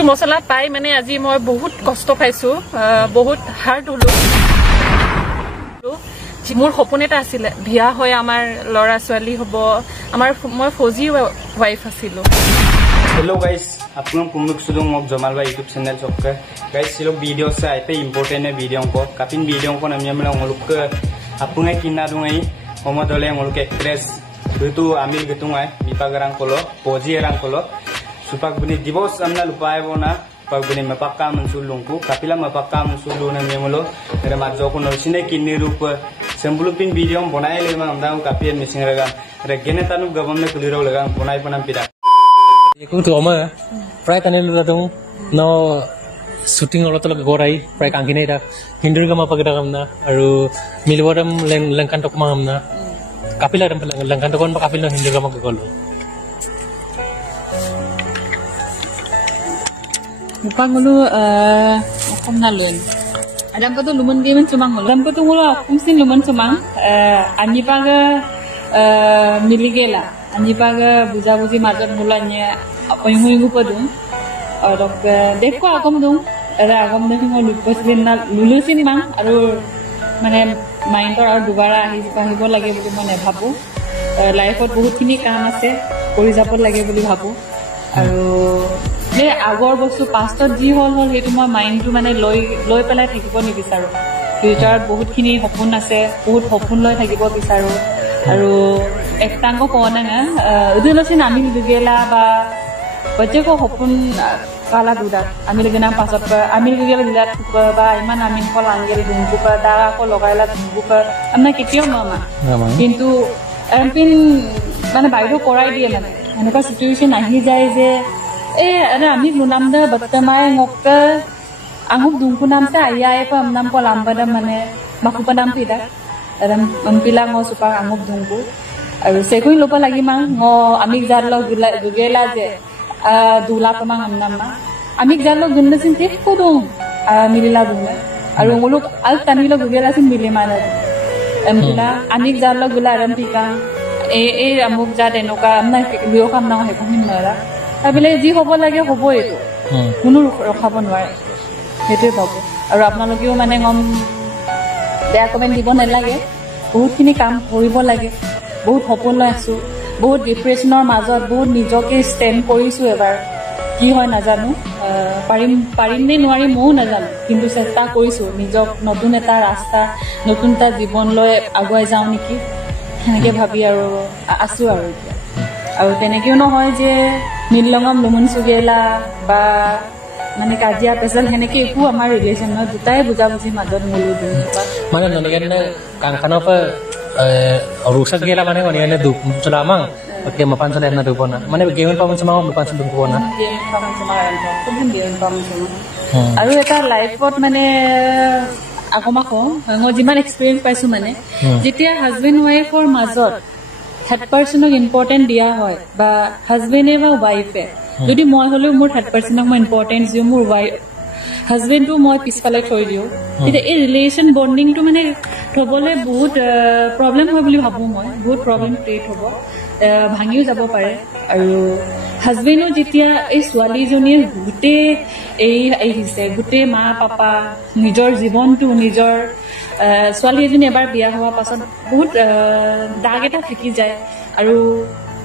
এইটো মছলা পাই মানে আজি মই বহুত কষ্ট পাইছো বহুত হাৰ্ড হলো মোৰ সপোন এটা আছিল বিয়া হৈ আমাৰ লৰা ছোৱালী হ'ব আমাৰ মই ফৌজি ওয়াইফ আছিল हेलो गाइस आप लोग कुमुक सुदुंग मोक जमाल भाई यूट्यूब चैनल सबके गाइस सिलो वीडियो से आए पे इम्पोर्टेंट है वीडियो को कापिन वीडियो को नमिया में लोग के आपने किन्ना दूँगी हम दोले हम लोग actress itu ambil gitu ngai bipa garang kolo poji garang kolo supak bini dibos amna lupai bona pak bini mapakka mensulungku kapila mapakka mensulu na memolo era majo ko no sine kinni rupa sembulupin video bonai le ma amda kapian mising raga regene tanu gabamne kuliro laga bonai panam pida iku to ama prai kanel ladung no shooting olo tolak gorai prai kangkine da hindur gama pagda kamna aru milwadam lengkan tok mamna kapila ram langkan tokon pa kapila hindu gama golo mupangulu komnalun adam ko to lumun gemen cumang adam ko to ngulo kumsin lumun cumang ani paga miligela ani paga buja buji majat mulanya apoyungu padung orok dekko agam dung era agam nahi mo lupasin na lulusin mang aru মানে মাইন্ডৰ আৰু দুবাৰা আহিব লাগে বুলি মই ভাবো লাইফত বহুতখিনি কাম আছে কৰি যাব লাগে বুলি ভাবো আৰু যে আগৰ বস্তু পাষ্টত যি হল সেইটো মই মাইন্ডটো মানে লৈ পেলাই থাকিব নিবিচাৰো ফিউচাৰত বহুতখিনি সপোন আছে বহুত সপোন লৈ থাকিব বিচাৰো আৰু একটাংক কোৱা না উদুলসিন আমি দুগেলা বা बच्चे को हपुन काला दुदा आमी लगेना पासत आमी लगेला दिला बा इमान आमी को लांगेल दुंगु पर दारा को लगायला दुंगु पर हमना केतियो मामा किंतु एमपिन माने बाइरो कराई दिए माने एनका सिचुएशन आही जाय जे ए अरे आमी नुनाम द बत्तमाय ngok anguk दुंगु नाम से आयाय प हमनाम को लांबदा माने माकु पनाम पिदा एरम अम्पिला ngo सुपा anguk दुंगु আৰু সেকুই লোপা লাগি मा ngo आमी जारलो दुगेला जे dula pamang amnama amik jallo gunnasin tek kodong milila dunga aru nguluk al tanilo gugela sin milimana amila amik jallo gula rampika e amuk ja denoka amna biyo kam na he kohin mara tabile ji hobo lage hobo eto kunu rokhabo nware hete babo aru apnalogiও মানে ngom beya comment দিব নালাগে বহুত খিনি কাম কৰিব লাগে বহুত সপোন লৈ আছো বহুত ডিপ্ৰেছনৰ মাজত বহুত নিজকে ষ্টেণ্ড কৰিছো এবাৰ কি হয় নাজানো পাৰিম নে নোৱাৰিম মও নাজানো কিন্তু চেষ্টা কৰিছো নিজক নতুন এটা ৰাস্তা নতুন এটা জীৱন লৈ আগুৱাই যাওঁ নেকি হেনেকে ভাবি আৰু আছো আৰু তেনেকেও নহয় যে মিললঙম লুমন সুগেলা বা মানে কাজিয়া পেছাল হেনেকে একো আমাৰ ৰিলেশ্যন নহয় দুটাই বুজাবুজি মাজত মূলো দিন মানে ননিগানে কাংখানৰ পৰা rusak gela mane ko niane du lamang oke mapan sana na dupona mane geun pamun sama mapan sana dupona geun pamun sama ran geun pamun sama aru eta lifeot mane akomako ngo jiman experience paisu mane jetia husband wife or mazot third person ok important dia hoy ba husband e ba wife e jodi moi hole mur third person ok moi importance diu mur wife husband to moi pispale thoi diu eta e relation bonding to mane থবলে বহুত problem হয় বুলি ভাবো মই বহুত problem create হ'ব ভাঙিও যাব পাৰে আৰু হাজবেণ্ডো যেতিয়া এই ছোৱালীজনীৰ গুটে এই হিছে গুটে মা পাপা নিজৰ জীৱনটো নিজৰ ছোৱালী এজনী এবাৰ বিয়া হোৱা পাছত বহুত দাগ এটা থাকি যায় আৰু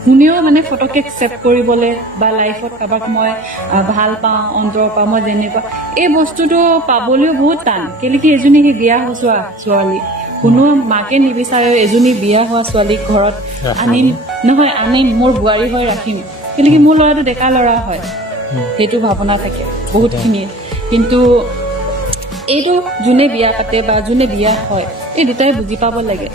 শুনিও মানে ফটোকে একচেপ্ট কৰিবলে বা লাইফত কাবাক মই ভাল পাওঁ অন্তৰ পা মই যেনেকুৱা এই বস্তুটো পাবলৈও বহুত টান কেলেকি এজনী বিয়া হোৱা ছোৱালী কোনো মাকে নিবিচাৰে এজনী বিয়া হোৱা ছোৱালীক ঘৰত আনিম মোৰ বুৱাৰী হৈ ৰাখিম কেলেকি মোৰ ল'ৰাটো ডেকা ল'ৰা হয় সেইটো ভাৱনা থাকে বহুতখিনি কিন্তু এইটো যোনে বিয়া পাতে বা যোনে বিয়া হয় এই দুটাই বুজি পাব লাগে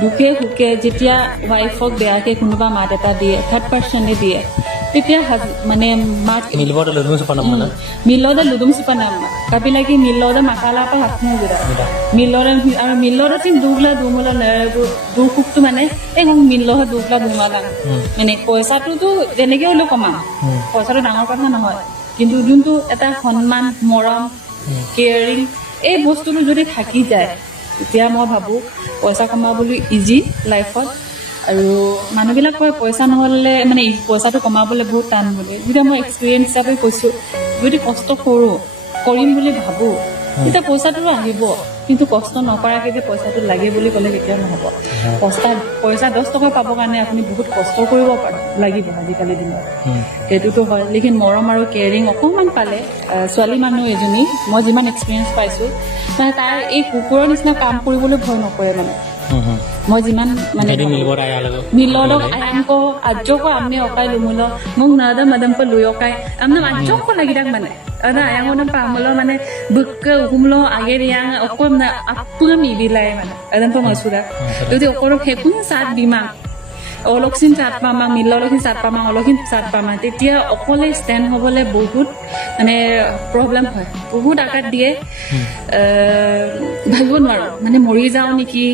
দুখে সুখে যেতিয়া ওয়াইফক বেয়াকে কোনোবা মাত এটা দিয়ে থাৰ্ড পাৰ্সনে দিয়ে তেতিয়া মানে মাত মিলবদ লুদুম সুপানাম কাপিলা কি মিলদ মাকালা পা হাতনো গুৰা মিলদ তিন দুগলা দুমলা দুখুকটো মানে এই মিলহ দুগলা দুমালা মানে পইচাটো যেনেকে হলো কমা পইচাটো ডাঙৰ কথা নহয় কিন্তু যোনটো এটা সন্মান মৰম কেয়াৰিং এই বস্তুটো যদি থাকি যায় এতিয়া মই ভাবো পইচা কমাবলৈ ইজি লাইফত আৰু মানুহবিলাক কয় পইচা নহলে মানে পইচাটো কমাবলৈ বহুত টান বুলি যেতিয়া মই এক্সপেৰিয়েন্স হিচাপে কৈছো যদি কষ্ট কৰোঁ কৰিম বুলি ভাবোঁ তেতিয়া পইচাটো আহিব কিন্তু কষ্ট নকৰাকৈ যে পইচাটো লাগে বুলি ক'লে কেতিয়াও নহ'ব পইচা 10 টকা পাবৰ কাৰণে আপুনি বহুত কষ্ট কৰিব লাগিব আজিকালি দিনত সেইটোতো হয় লেকিন মৰম আৰু কেয়াৰিং অকণমান পালে ছোৱালী মানুহ এজনী মই যিমান এক্সপিৰিয়েঞ্চ পাইছোঁ মানে তাৰ এই কুকুৰৰ নিচিনা কাম কৰিবলৈ ভয় নকৰে মানে মই যিমান মানে मिलोलो आयांको आजो को हमने ओकाय लुमुलो मुंग नादा मदम पर लुयोकाय हमने आजो को लगी रख बने अरे आयांको न पामुलो माने बुक हुमलो आगे रियांग ओको न अपुगा मिबिलाय माने अदम पर मसूदा तो ते ओको हेपुन सात बीमा ओलोकिन सात पामा मिलोलोकिन सात पामा ओलोकिन सात पामा तेतिया ओकोले स्टैंड होबले बहुत माने प्रॉब्लम হয় বহুত আকার দিয়ে ভাবিব নোৱাৰো মানে মৰি যাও নেকি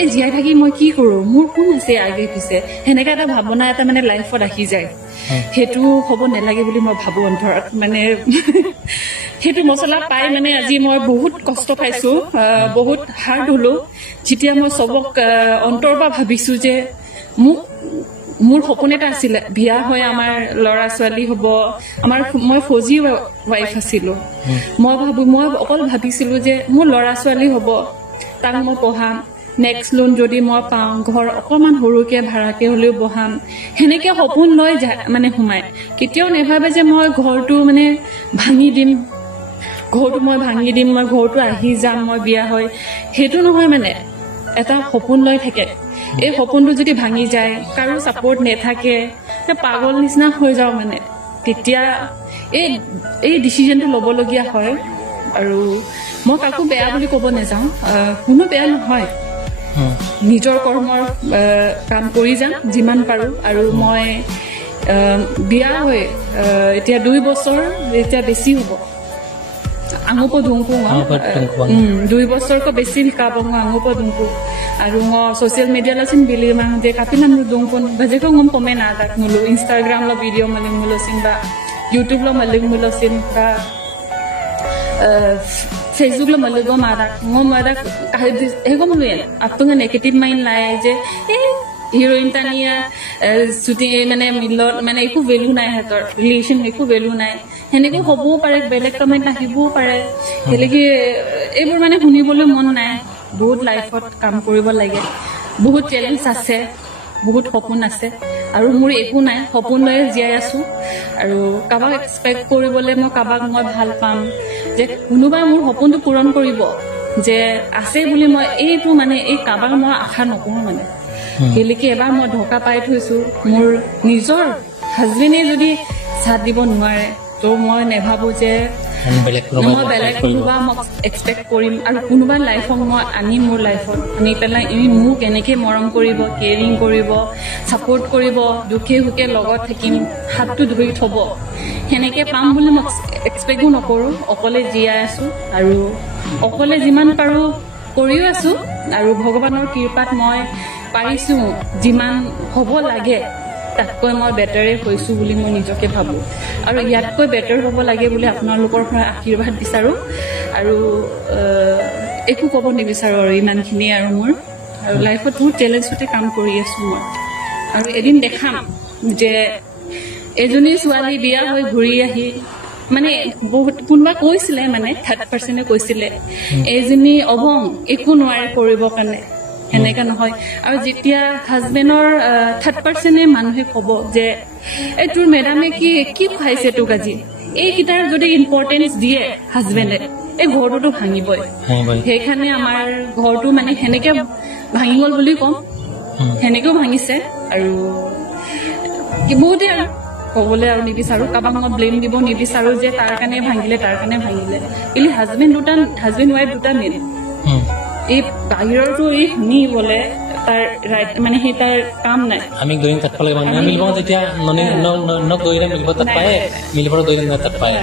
এই জীয়াই থাকি মই কি কৰো মোৰ কোন আছে আগে পিছে হেনেকা এটা ভাবনা এটা মানে লাইফত ৰাখি যায় হেতু হ'ব নেলাগে বুলি মই ভাবো অন্তৰত মানে হেতু মছলা পাই মানে আজি মই বহুত কষ্ট পাইছো বহুত হাৰ্ড হলো যেতিয়া মই সবক অন্তৰ পৰা ভাবিছো যে মোৰ সপোন এটা আছিল বিয়া হৈ আমাৰ লৰা ছোৱালী হ'ব আমাৰ মই ফৌজি ওয়াইফ আছিলো মই অকল ভাবিছিলো যে মোৰ লৰা ছোৱালী হ'ব তাক মই পঢ়াম নেক্সট লোন যদি মই পাওঁ ঘৰ অকমান সৰুকে ভাড়াকে হলেও বহাম হেনেকে সপোন লৈ মানে সোমাই কেতিয়াও নেভাবে যে মই ঘৰটো মানে ভাঙি দিম মই ঘৰটো আহি যাম মই বিয়া হৈ হেতু নহয় মানে এটা সপোন লৈ থাকে এই সপোনটো যদি ভাঙি যায় কাৰো সাপোৰ্ট নেথাকে তে পাগল নিচিনা হৈ যাও মানে তেতিয়া এই ডিসিশনটো ল'বলগীয়া হয় আৰু মই কাকো বেয়া বুলি ক'ব নেযাওঁ কোনো বেয়া নহয় নিজৰ কৰ্মৰ কাম কৰি যাম যিমান পাৰো আৰু মই বিয়া হৈ এতিয়া 2 বছৰ এতিয়া বেছি হ'ব আঙুপ দুংকু 2 বছৰক বেছি কাবং আঙুপ দুংকু আৰু মই সোশ্যাল মিডিয়া লছিন বিলি মাং যে কাপিনাম দুংকন বজেক ngom কমে না তাক মুলো ইনষ্টাগ্ৰাম ল ভিডিও মানে মুলো সিনবা ইউটিউব ল মানে মুলো সিন বা फेसबुक लो मलगो मारा मारा हेगो मुले आपंगा नेगेटिव माइंड लाए जे हिरोइन तानिया शूटिंग माने मिलो माने एको वैल्यू नाय हतर रिलेशन एको वैल्यू नाय हेनेको हबो पारे बेलेग कमेन्ट आहिबो पारे हेलेकी एबोर माने हुनिबोले मन नाय बहुत लाइफत काम करिब लागे बहुत चैलेंज আছে बहुत सपन আছে আৰু মোৰ একো নাই সপোন লৈ জীয়াই আছো আৰু কাবাক এক্সপেক্ট কৰিবলে মই কাবাক মই ভাল পাম যে কোনোবা মোৰ সপোনটো পূৰণ কৰিব যে আছে বুলি মই এইটো মানে এই কাবাক মই আশা নকৰো মানে হেলিকে এবাৰ মই ধোকা পাই থৈছো মোৰ নিজৰ হাজবেণ্ডে যদি সাথ দিব নোৱাৰে তো মই নেভাবো যে বেলেগ কোনোবা মই এক্সপেক্ট কৰিম আৰু কোনোবা লাইফক মই আনি মোৰ লাইফত আনি পেলাই মোক এনেকে মৰম কৰিব কেয়াৰিং কৰিব সাপোৰ্ট কৰিব দুখে সুখে লগত থাকিম হাতটো ধৰি থব হেনেকে পাম বুলি মই এক্সপেক্টও নকৰো অকলে জীয়াই আছো আৰু অকলে যিমান পাৰো কৰিও আছো আৰু ভগৱানৰ কৃপাত মই পাৰিছো যিমান হ'ব লাগে তাতকৈ মই বেটাৰে হৈছো বুলি মই নিজকে ভাবো আৰু ইয়াতকৈ বেটাৰ হ'ব লাগে বুলি আপোনালোকৰ পৰা আশীৰ্বাদ বিচাৰো আৰু একো ক'ব নিবিচাৰো আৰু ইমানখিনি আৰু মোৰ আৰু লাইফত বহুত চ্যালেঞ্জতে কাম কৰি আছো মই আৰু এদিন দেখাম যে এজনী ছোৱালী বিয়া হৈ ঘূৰি আহি মানে বহুত কোনবা কৈছিলে মানে 30% কৈছিলে এজনী অবং একো নোৱাৰে কৰিব কাৰণে এনেকা নহয় আৰু যেতিয়া হাজবেণ্ডৰ 30% মানুহে ক'ব যে এই তোৰ মেডামে কি খাইছে তোক আজি এই কিটাৰ যদি ইম্পৰ্টেন্স দিয়ে হাজবেণ্ডে এই ঘৰটো ভাঙিবই সেইখানে আমাৰ ঘৰটো মানে হেনেকে ভাঙি গল বুলি কম হেনেকেও ভাঙিছে আৰু কি বহুতে ক'বলে আৰু নিবিচাৰো কাবাক মই ব্লেম দিব নিবিচাৰো যে তাৰ কাৰণে ভাঙিলে কিন্তু হাজবেণ্ড ওয়াইফ দুটা মেন এই বাহিৰটো এই শুনি বলে তাৰ ৰাইট মানে সেই তাৰ কাম নাই আমি গৈ তাত পালে মানে মিলব যেতিয়া নক গৈ মিলব তাত পায় মিলব গৈ তাত পায়